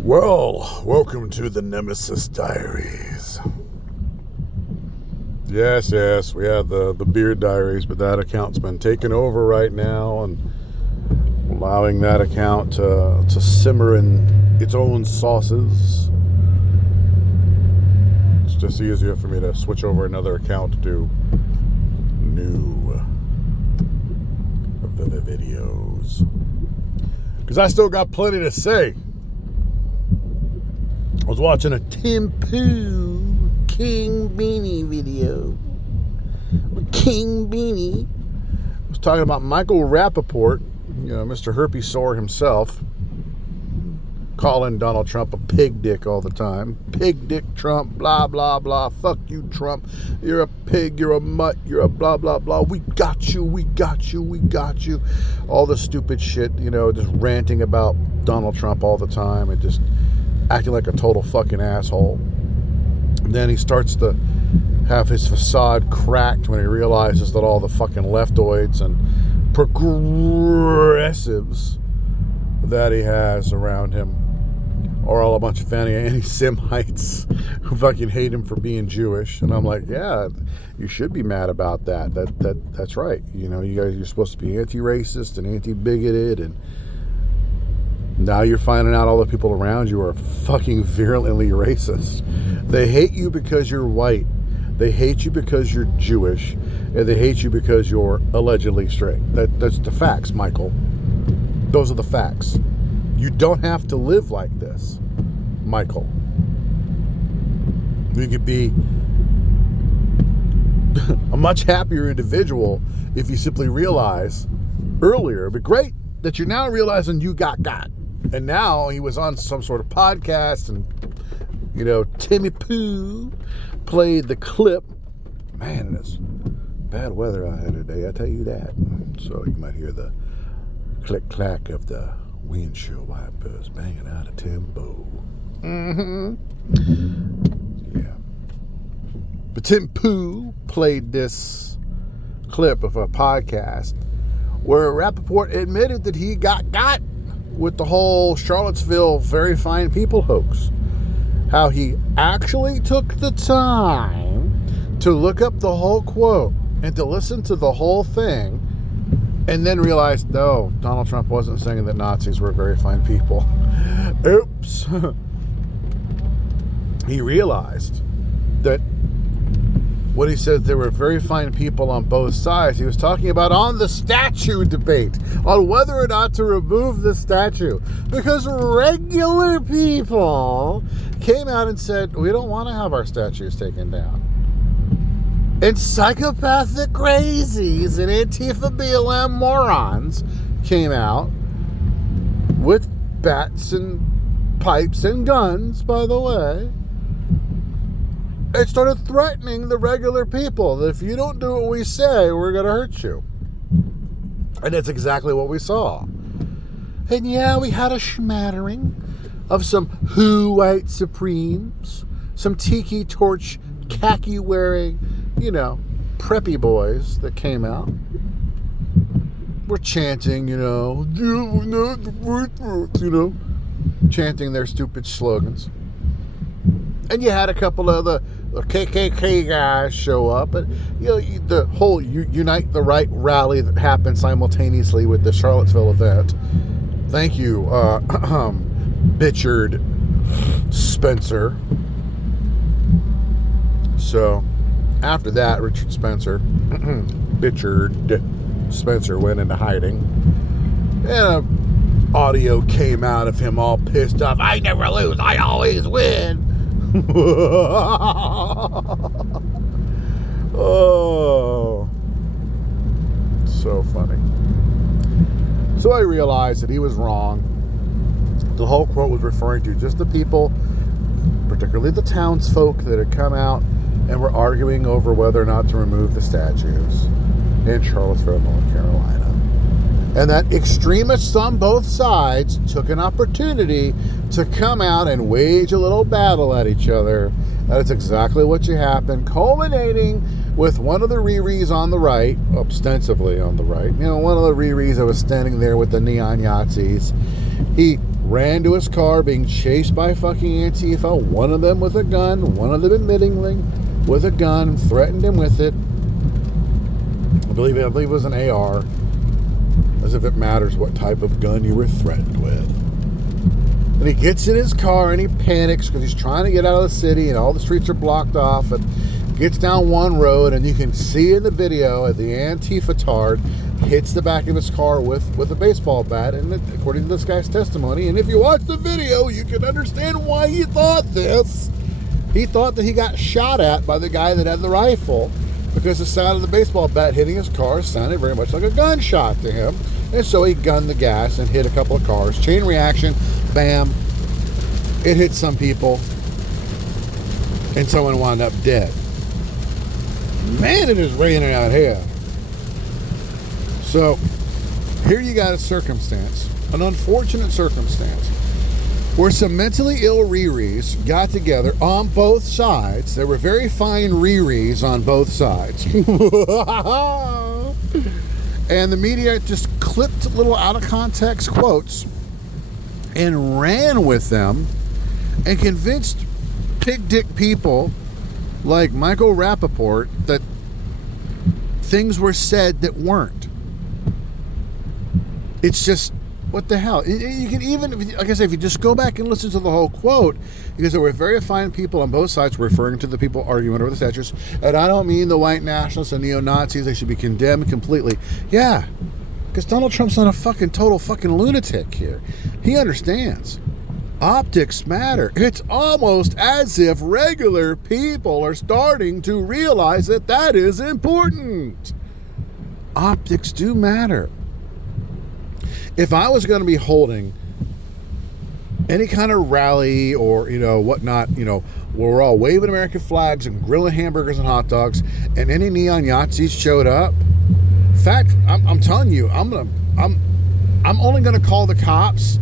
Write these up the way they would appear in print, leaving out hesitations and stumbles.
Well, welcome to the Nemesis Diaries. Yes, we have the Beard Diaries, but that account's been taken over right now and allowing that account to simmer in its own sauces. It's just easier for me to switch over another account to do new videos. Because I still got plenty to say. I was watching a Tim Pooh King Beanie video. King Beanie was talking about Michael Rappaport, Mr. Herpes Sore himself, calling Donald Trump a pig dick all the time. Pig dick Trump, blah, blah, blah. Fuck you, Trump. You're a pig, you're a mutt, you're a blah, blah, blah. We got you, we got you, we got you. All the stupid shit, just ranting about Donald Trump all the time and just acting like a total fucking asshole. And then he starts to have his facade cracked when he realizes that all the fucking leftoids and progressives that he has around him are all a bunch of anti-Semites who fucking hate him for being Jewish. And I'm like, yeah, you should be mad about that. That's right. You guys, you're supposed to be anti-racist and anti-bigoted, and now you're finding out all the people around you are fucking virulently racist. They hate you because you're white. They hate you because you're Jewish. And they hate you because you're allegedly straight. That's the facts, Michael. Those are the facts. You don't have to live like this, Michael. You could be a much happier individual if you simply realize earlier. It'd be great that you're now realizing you got. And now he was on some sort of podcast and, Timmy Pooh played the clip. Man, it's bad weather out here today, I tell you that. So you might hear the click-clack of the windshield wipers banging out of tempo. Yeah. But Tim Pooh played this clip of a podcast where Rappaport admitted that he got with the whole Charlottesville very fine people hoax. How he actually took the time to look up the whole quote and to listen to the whole thing and then realized, no, Donald Trump wasn't saying that Nazis were very fine people. Oops. He realized that when he said there were very fine people on both sides, he was talking about on the statue debate, on whether or not to remove the statue. Because regular people came out and said, we don't want to have our statues taken down. And psychopathic crazies and Antifa BLM morons came out with bats and pipes and guns, by the way. It started threatening the regular people that if you don't do what we say, we're going to hurt you. And that's exactly what we saw. And yeah, we had a smattering of some white supremes, some tiki torch, khaki wearing, preppy boys that came out. We're chanting, chanting their stupid slogans. And you had a couple of the KKK guys show up, and the whole Unite the Right rally that happened simultaneously with the Charlottesville event. Thank you, Richard Spencer. So after that, Richard Spencer went into hiding, and audio came out of him all pissed off. I never lose, I always win. Oh, so funny. So I realized that he was wrong. The whole quote was referring to just the people, particularly the townsfolk, that had come out and were arguing over whether or not to remove the statues in Charlottesville, North Carolina. And that extremists on both sides took an opportunity to come out and wage a little battle at each other. That is exactly what happened, culminating with one of the Riris on the right, ostensibly on the right. One of the Riris that was standing there with the neon Nazis. He ran to his car being chased by fucking Antifa, one of them with a gun, one of them admittingly with a gun, threatened him with it. I believe it was an AR, as if it matters what type of gun you were threatened with. And he gets in his car and he panics because he's trying to get out of the city and all the streets are blocked off, and gets down one road, and you can see in the video the Antifa-tard hits the back of his car with a baseball bat, and according to this guy's testimony, and if you watch the video, you can understand why he thought this. He thought that he got shot at by the guy that had the rifle, because the sound of the baseball bat hitting his car sounded very much like a gunshot to him, and so he gunned the gas and hit a couple of cars. Chain reaction, bam, it hit some people, and someone wound up dead. Man, it is raining out here. So, here you got a circumstance, an unfortunate circumstance, where some mentally ill Riris got together on both sides. There were very fine Riris on both sides. And the media just clipped little out of context quotes and ran with them and convinced pig dick people like Michael Rappaport that things were said that weren't. It's just, what the hell? You can even, like I said, if you just go back and listen to the whole quote, because there were very fine people on both sides referring to the people arguing over the statues, and I don't mean the white nationalists and neo-Nazis, they should be condemned completely. Yeah, because Donald Trump's not a fucking total fucking lunatic here. He understands. Optics matter. It's almost as if regular people are starting to realize that that is important. Optics do matter. If I was going to be holding any kind of rally or, whatnot, where we're all waving American flags and grilling hamburgers and hot dogs, and any neon Nazis showed up, in fact, I'm telling you, I'm only going to call the cops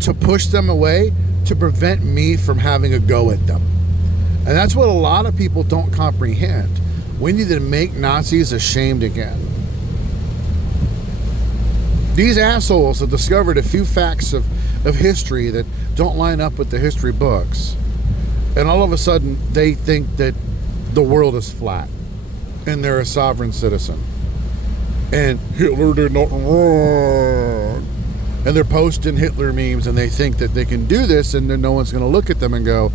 to push them away to prevent me from having a go at them. And that's what a lot of people don't comprehend. We need to make Nazis ashamed again. These assholes have discovered a few facts of history that don't line up with the history books. And all of a sudden, they think that the world is flat and they're a sovereign citizen. And Hitler did nothing wrong. And they're posting Hitler memes, and they think that they can do this, and then no one's going to look at them and go,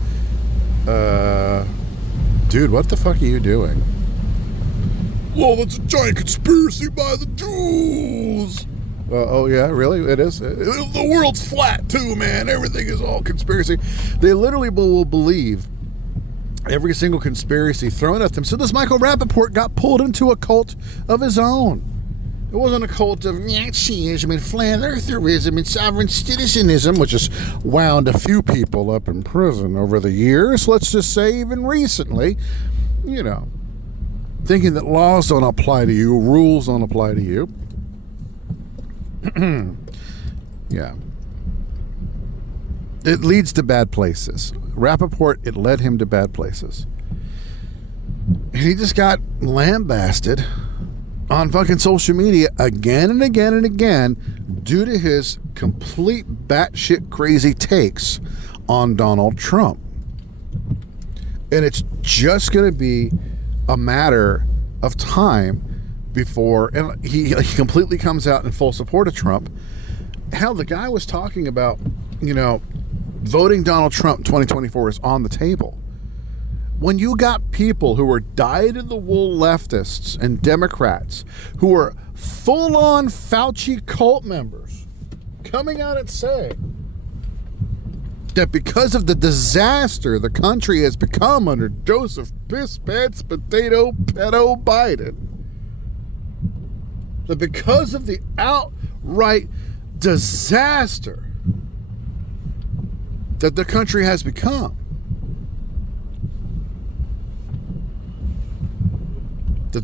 dude, what the fuck are you doing? Well, that's a giant conspiracy by the Jews. Oh, yeah, really? It is? The world's flat, too, man. Everything is all conspiracy. They literally will believe every single conspiracy thrown at them. So this Michael Rappaport got pulled into a cult of his own. It wasn't a cult of Nazism and flat eartherism and sovereign citizenism, which has wound a few people up in prison over the years. Let's just say even recently, thinking that laws don't apply to you, rules don't apply to you. Yeah. It leads to bad places. Rappaport, it led him to bad places. He just got lambasted on fucking social media again and again and again due to his complete batshit crazy takes on Donald Trump. And it's just going to be a matter of time before, and he completely comes out in full support of Trump. Hell, the guy was talking about, voting Donald Trump in 2024 is on the table. When you got people who are dyed-in-the-wool leftists and Democrats who are full-on Fauci cult members coming out and saying that because of the disaster the country has become under Joseph Piss Pants Potato Pedo Biden, that because of the outright disaster that the country has become, that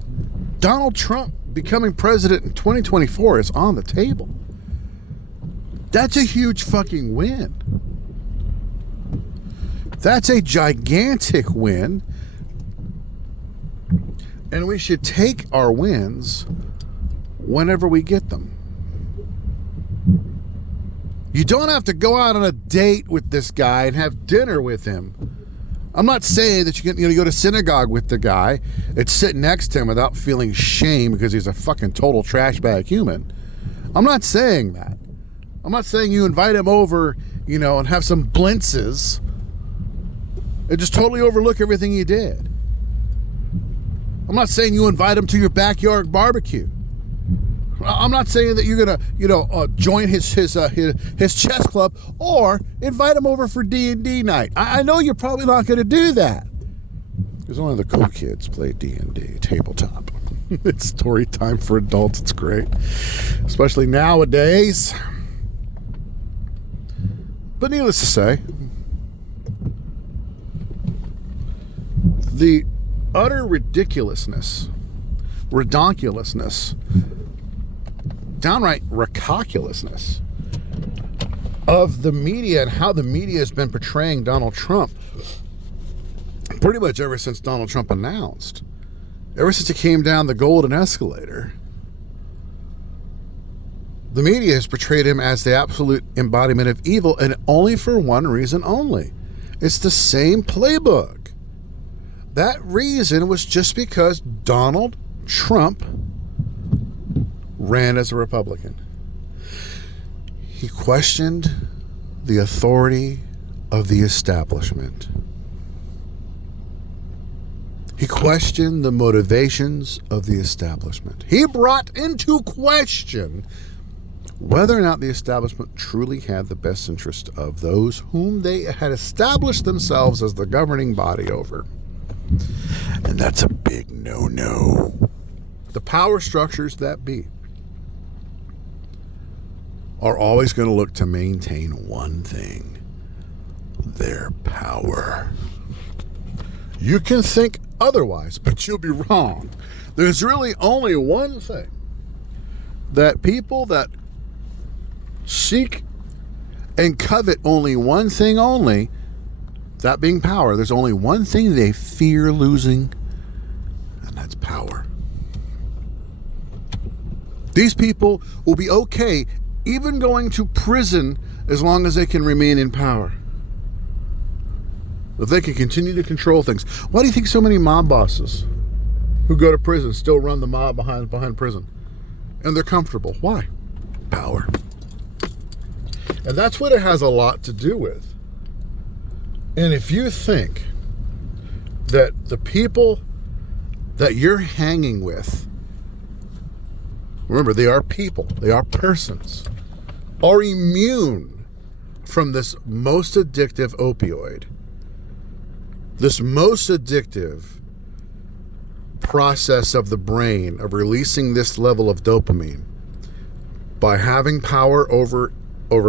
Donald Trump becoming president in 2024 is on the table. That's a huge fucking win. That's a gigantic win. And we should take our wins whenever we get them. You don't have to go out on a date with this guy and have dinner with him. I'm not saying that you go to synagogue with the guy and sit next to him without feeling shame because he's a fucking total trash bag human. I'm not saying that. I'm not saying you invite him over, and have some blintzes and just totally overlook everything he did. I'm not saying you invite him to your backyard barbecue. I'm not saying that you're gonna, join his chess club or invite him over for D&D night. I know you're probably not going to do that because only the cool kids play D&D tabletop. It's story time for adults. It's great, especially nowadays. But needless to say, the utter ridiculousness, redonkulousness, downright recalculousness of the media and how the media has been portraying Donald Trump pretty much ever since Donald Trump announced. Ever since he came down the golden escalator, the media has portrayed him as the absolute embodiment of evil, and only for one reason only. It's the same playbook. That reason was just because Donald Trump ran as a Republican. He questioned the authority of the establishment. He questioned the motivations of the establishment. He brought into question whether or not the establishment truly had the best interest of those whom they had established themselves as the governing body over. And that's a big no-no. The power structures that be are always going to look to maintain one thing: their power. You can think otherwise, but you'll be wrong. There's really only one thing that people that seek and covet only one thing only, that being power. There's only one thing they fear losing, and that's power. These people will be okay even going to prison as long as they can remain in power. If they can continue to control things. Why do you think so many mob bosses who go to prison still run the mob behind prison? And they're comfortable. Why? Power. And that's what it has a lot to do with. And if you think that the people that you're hanging with, remember, they are people, they are persons, are immune from this most addictive opioid, this most addictive process of the brain of releasing this level of dopamine by having power over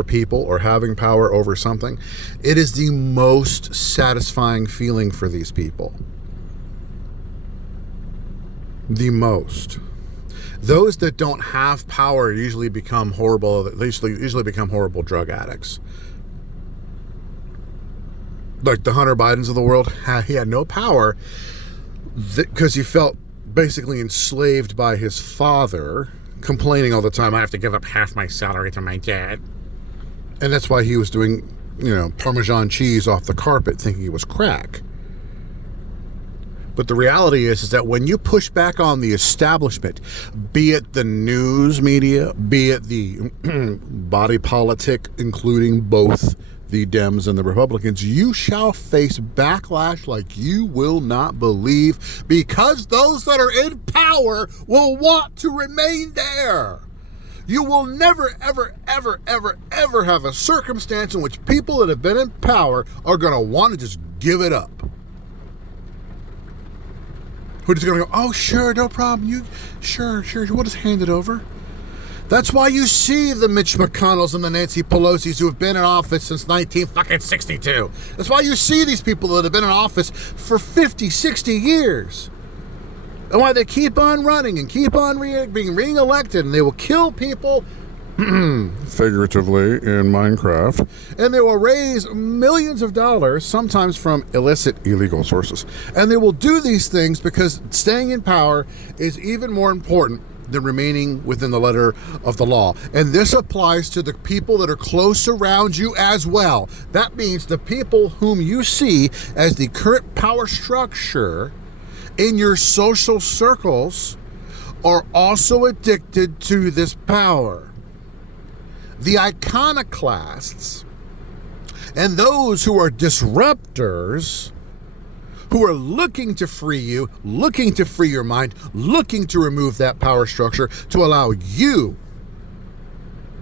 people or having power over something. It is the most satisfying feeling for these people. The most. Those that don't have power usually become horrible. They usually become horrible drug addicts. Like the Hunter Bidens of the world, he had no power because he felt basically enslaved by his father, complaining all the time, I have to give up half my salary to my dad. And that's why he was doing, Parmesan cheese off the carpet thinking it was crack. But the reality is that when you push back on the establishment, be it the news media, be it the body politic, including both the Dems and the Republicans, you shall face backlash like you will not believe, because those that are in power will want to remain there. You will never, ever, ever, ever, ever have a circumstance in which people that have been in power are going to want to just give it up. Who's just going to go, oh, sure, no problem. Sure, we'll just hand it over. That's why you see the Mitch McConnells and the Nancy Pelosi's who have been in office since 1962. That's why you see these people that have been in office for 50, 60 years. And why they keep on running and keep on being re-elected, and they will kill people, figuratively, in Minecraft, and they will raise millions of dollars, sometimes from illegal sources. And they will do these things because staying in power is even more important than remaining within the letter of the law. And this applies to the people that are close around you as well. That means the people whom you see as the current power structure in your social circles are also addicted to this power. The iconoclasts and those who are disruptors, who are looking to free you, looking to free your mind, looking to remove that power structure to allow you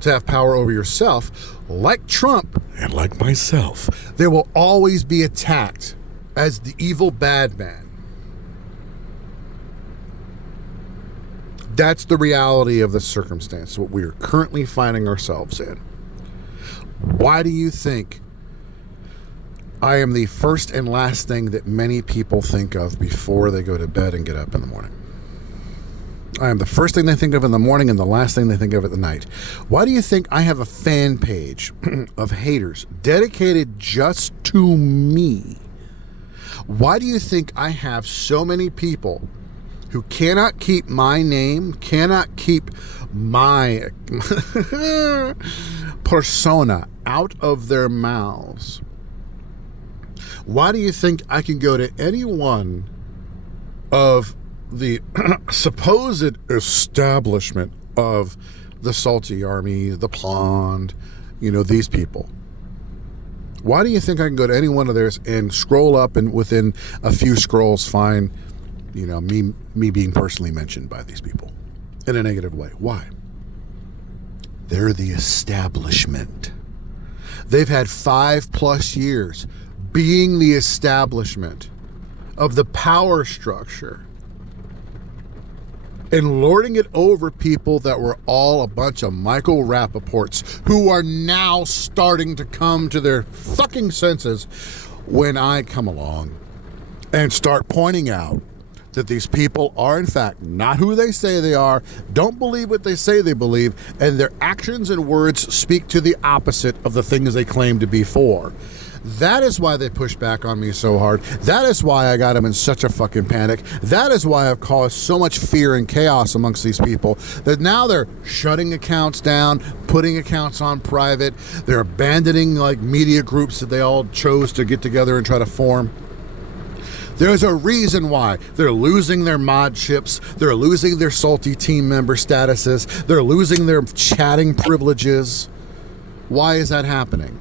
to have power over yourself, like Trump and like myself, they will always be attacked as the evil bad man. That's the reality of the circumstance, what we are currently finding ourselves in. Why do you think I am the first and last thing that many people think of before they go to bed and get up in the morning? I am the first thing they think of in the morning and the last thing they think of at the night. Why do you think I have a fan page of haters dedicated just to me? Why do you think I have so many people who cannot keep my name, cannot keep my persona out of their mouths? Why do you think I can go to any one of the supposed establishment of the Salty Army, the Pond, these people? Why do you think I can go to any one of theirs and scroll up and within a few scrolls find me being personally mentioned by these people in a negative way? Why? They're the establishment. They've had 5+ years being the establishment of the power structure and lording it over people that were all a bunch of Michael Rappaports who are now starting to come to their fucking senses when I come along and start pointing out that these people are in fact not who they say they are, don't believe what they say they believe, and their actions and words speak to the opposite of the things they claim to be for. That is why they push back on me so hard. That is why I got them in such a fucking panic. That is why I've caused so much fear and chaos amongst these people that now they're shutting accounts down, putting accounts on private. They're abandoning media groups that they all chose to get together and try to form. There's a reason why they're losing their mod ships. They're losing their salty team member statuses. They're losing their chatting privileges. Why is that happening?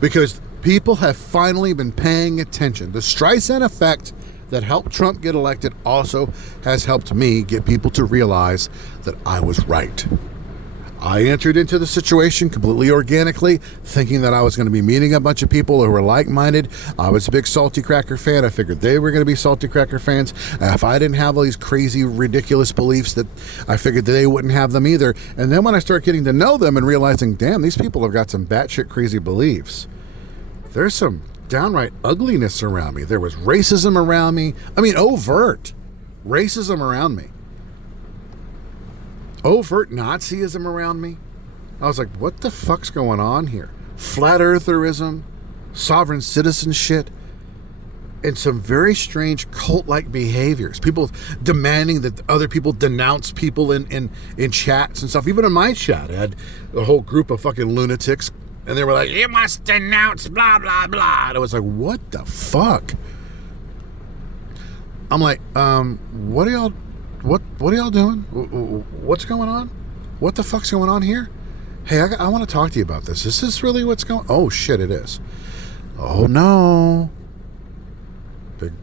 Because people have finally been paying attention. The Streisand effect that helped Trump get elected also has helped me get people to realize that I was right. I entered into the situation completely organically, thinking that I was going to be meeting a bunch of people who were like-minded. I was a big Salty Cracker fan. I figured they were going to be Salty Cracker fans. And if I didn't have all these crazy, ridiculous beliefs, that I figured that they wouldn't have them either. And then when I start getting to know them and realizing, damn, these people have got some batshit crazy beliefs. There's some downright ugliness around me. There was racism around me. I mean, overt racism around me. Overt Nazism around me. I was like, what the fuck's going on here? Flat eartherism, sovereign citizen shit, and some very strange cult-like behaviors. People demanding that other people denounce people in chats and stuff. Even in my chat, I had a whole group of fucking lunatics, and they were like, you must denounce blah, blah, blah. And I was like, what the fuck? I'm like, what are y'all doing? What's going on? What the fuck's going on here? Hey, I want to talk to you about this. Is this really what's going on? Oh, shit, it is. Oh, no.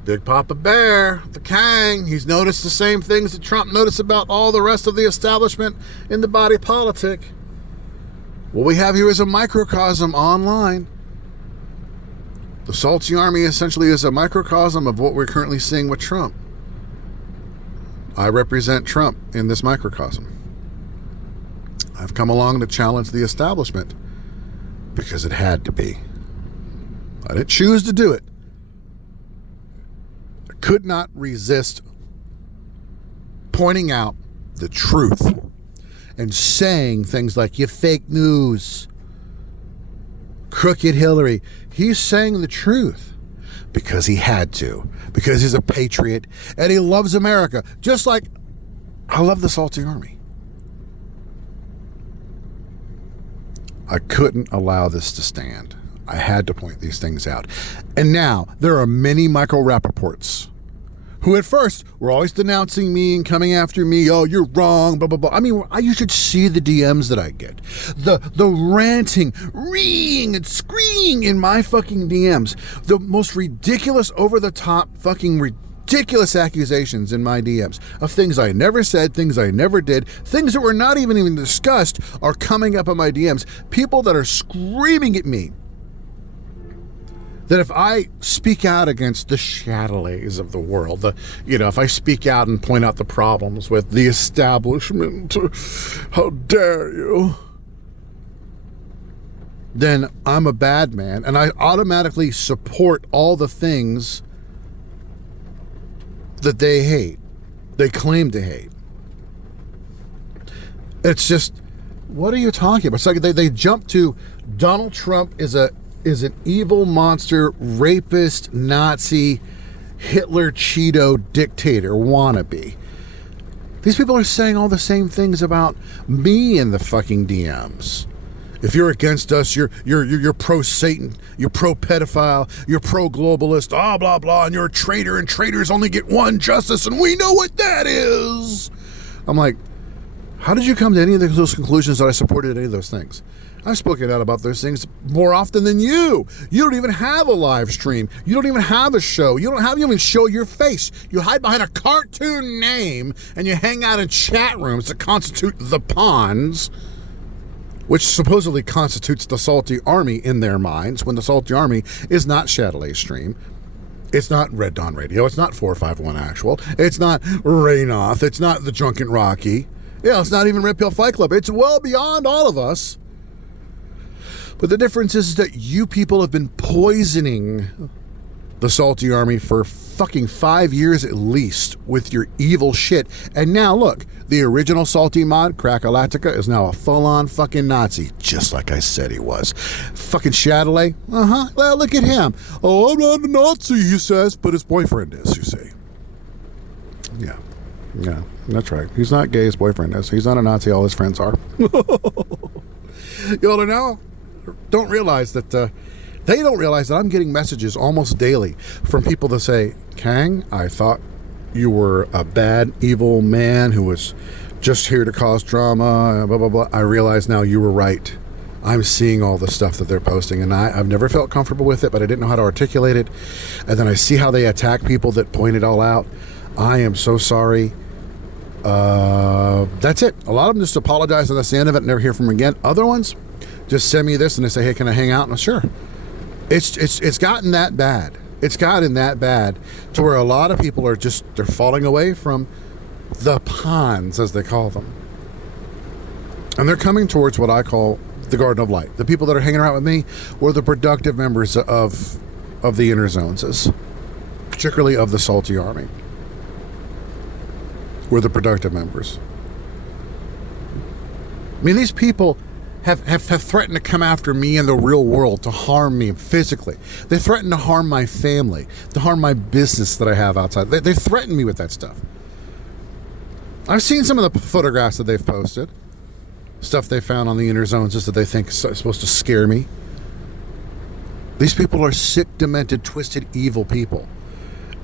Big Papa Bear, the Kang, he's noticed the same things that Trump noticed about all the rest of the establishment in the body politic. What we have here is a microcosm online. The Salty Army essentially is a microcosm of what we're currently seeing with Trump. I represent Trump in this microcosm. I've come along to challenge the establishment because it had to be. I didn't choose to do it. I could not resist pointing out the truth and saying things like, you fake news, crooked Hillary. He's saying the truth because he had to, because he's a patriot and he loves America. Just like I love the Salty Army. I couldn't allow this to stand. I had to point these things out. And now there are many Michael Rappaports who at first were always denouncing me and coming after me. Oh, you're wrong, blah, blah, blah. I mean, you should see the DMs that I get. The ranting, reeing, and screaming in my fucking DMs. The most ridiculous, over-the-top, fucking ridiculous accusations in my DMs of things I never said, things I never did, things that were not even discussed are coming up in my DMs. People that are screaming at me that if I speak out against the Chatelets of the world, if I speak out and point out the problems with the establishment, how dare you, then I'm a bad man, and I automatically support all the things that they hate, they claim to hate. It's just, what are you talking about? It's like they jump to Donald Trump is an evil monster, rapist, Nazi, Hitler, Cheeto, dictator, wannabe. These people are saying all the same things about me in the fucking DMs. If you're against us, you're pro-Satan, you're pro-pedophile, you're pro-globalist, blah, blah, blah, and you're a traitor, and traitors only get one justice, and we know what that is. I'm like, how did you come to any of those conclusions that I supported any of those things? I've spoken out about those things more often than you. You don't even have a live stream. You don't even have a show. You don't even show your face. You hide behind a cartoon name and you hang out in chat rooms that constitute the Ponds, which supposedly constitutes the Salty Army in their minds, when the Salty Army is not Chatelet Stream. It's not Red Dawn Radio. It's not 451 Actual. It's not Raynoth. It's not the Drunken Rocky. Yeah, it's not even Red Pill Fight Club. It's well beyond all of us. But the difference is that you people have been poisoning the Salty Army for fucking 5 years at least with your evil shit. And now look, the original Salty mod, Crackalatica, is now a full-on fucking Nazi, just like I said he was. Fucking Chatelet, well, look at him. Oh, I'm not a Nazi, he says, but his boyfriend is, you see. Yeah, that's right. He's not gay, his boyfriend is. He's not a Nazi, all his friends are. Y'all know? Don't realize that they don't realize that I'm getting messages almost daily from people that say, Kang, I thought you were a bad, evil man who was just here to cause drama, blah, blah, blah. I realize now you were right. I'm seeing all the stuff that they're posting, and I've never felt comfortable with it, but I didn't know how to articulate it. And then I see how they attack people that point it all out. I am so sorry. That's it. A lot of them just apologize, and that's the end of it, never hear from them again. Other ones just send me this and they say, hey, can I hang out? And I'm sure. It's gotten that bad. It's gotten that bad to where a lot of people are they're falling away from the Ponds, as they call them. And they're coming towards what I call the Garden of Light. The people that are hanging around with me were the productive members of the inner zones, particularly of the Salty Army. We're the productive members. I mean, these people have threatened to come after me in the real world, to harm me physically. They threaten to harm my family, to harm my business that I have outside. They threaten me with that stuff. I've seen some of the photographs that they've posted, stuff they found on the inner zones just that they think is supposed to scare me. These people are sick, demented, twisted, evil people.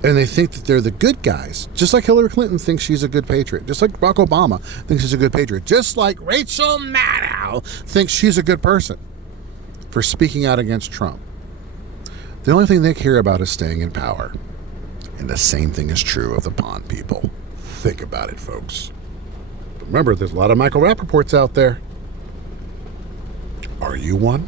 And they think that they're the good guys. Just like Hillary Clinton thinks she's a good patriot. Just like Barack Obama thinks he's a good patriot. Just like Rachel Maddow thinks she's a good person for speaking out against Trump. The only thing they care about is staying in power. And the same thing is true of the Pond people. Think about it, folks. But remember, there's a lot of Michael Rappaports out there. Are you one?